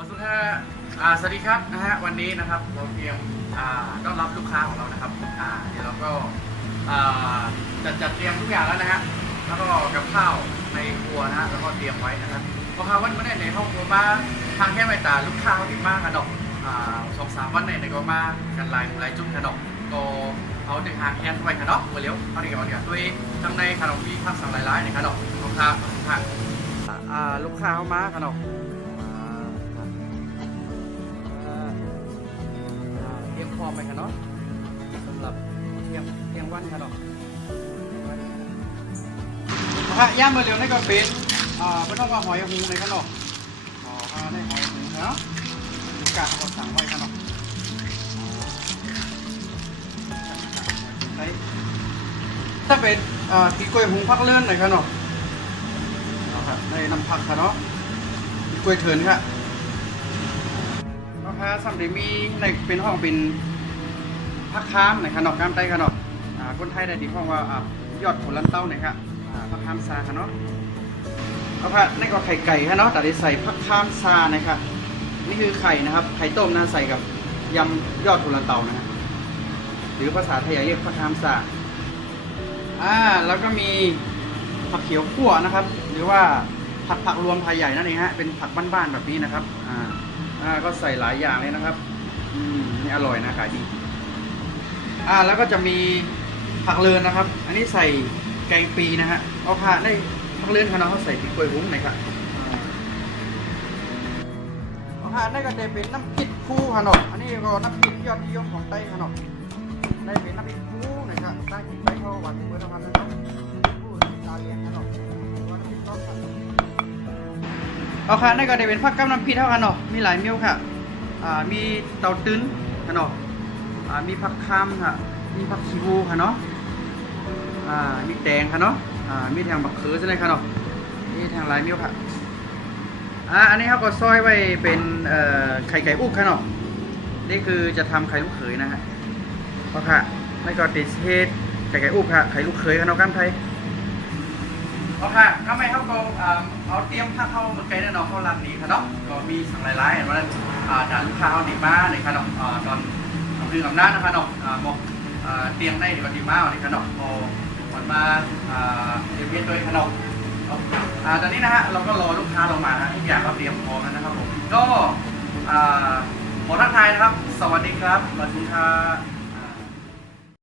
สวัสดีครับนะฮะวันนี้นะครับเราเตรียมต้อนรับลูกค้าของเรานะครับเดี๋ยวเราก็จัดเตรียมทุกอย่างแล้วนะฮะแล้วก็กับข้าวในครัวนะฮะแล้วก็เตรียมไว้นะครับพอวันนี้ในห้องครัวมาทางแค่ไม่ตาลูกค้าเขาติดมากกันดอก2-3 วันในก็มากันหลายจุ่มกันดอกก็เขาดึงหางแค่ไว้กันเนาะเร็วเอาเดี๋ยวด้วยทั้งในขนมมีผักสั่งหลายๆในกันดอกลูกค้าลูกค้าเขามากันดอกเตรียมพร้อมไปกันเนาะสำหรับเที่ยงวันกันเนาะย่างมาเร็วนี่ก็เป็นไม่ต้องมาหอยหูในกันเนาะได้หอยหูเนาะกาเขาสั่งไว้กันเนาะถ้าเป็นกีกล้วยหุงพักเลื่อนหน่อยครับเนาะในน้ำผักครับเนาะกล้วยเถินครับสัมเดมีในเป็นห้องเป็นผักค้ามในขนมกามไตขนมคนไทยได้ดีห้องว่ายอดผลลันเต้าหน่อยครับผักค้ามซาครับเนาะในก็ไข่ไก่ครับเนาะแต่ได้ใส่ผักค้ามซานะครับนี่คือไข่นะครับไข่ต้มนะใส่กับยำยอดผลลันเต้านะฮะหรือภาษาไทยเรียกผักค้ามซาแล้วก็มีผักเขียวขั่วนะครับหรือว่าผักรวมไทยใหญ่นั่นเองฮะเป็นผักบ้านๆแบบนี้นะครับก็ใส่หลายอย่างเลยนะครับนี่อร่อยนะขายดีแล้วก็จะมีผักเลือนนะครับอันนี้ใส่แกงปีนะฮะได้ผักเลือนขนาดเขาใส่พริกกล้วยหุ้งหน่อยครับได้ก็จะเป็นน้ำพริกคู่ขนมอันนี้ก็น้ำพริกยอดนิยมของไต้ขนมได้เป็นน้ำพริกคู่นะครับได้กินไต้เขาหวานเมื่อทำนะครับคู่ดาวเรียงขนมได้ก็ได้เป็นผักกับน้ำพริกเท่ากันเนาะมีหลายเมี่ยวค่ะมีเตาตื้นค่ะเนาะมีผักคำค่ะมีผักชีวูค่ะเนาะมีแตงค่ะเนาะมีแทงบักเขือใช่ไหมค่ะเนาะมีแทงหลายเมี่ยวค่ะอันนี้เขาก็ซอยไว้เป็นไข่ไก่อุกค่ะเนาะนี่คือจะทำไข่ลูกเขยนะฮะค่ะแล้วก็ติดเทศไข่ไก่อุกค่ะไข่ลูกเขยค่ะเนาะกำไทยทำไมเขาก็เอาเตรียมผ้าเข้ามาไกลแน่นอนเขาร้านนี้ค่ะเนาะก็มีสั่งหลายๆเพราะฉะนั้นจากลูกค้าเขาดีมากในค่ะเนาะตอนดึงอำนาจนะคะเนาะหมกเตรียมได้ดีมากในค่ะเนาะพอมันมาเตรียมเย็นโดยค่ะเนาะตอนนี้นะฮะเราก็รอลูกค้าลงมาทุกอย่างเราเตรียมพร้อมแล้วนะครับผมก็ขอทักทายนะครับสวัสดีครับสวัสดีครับ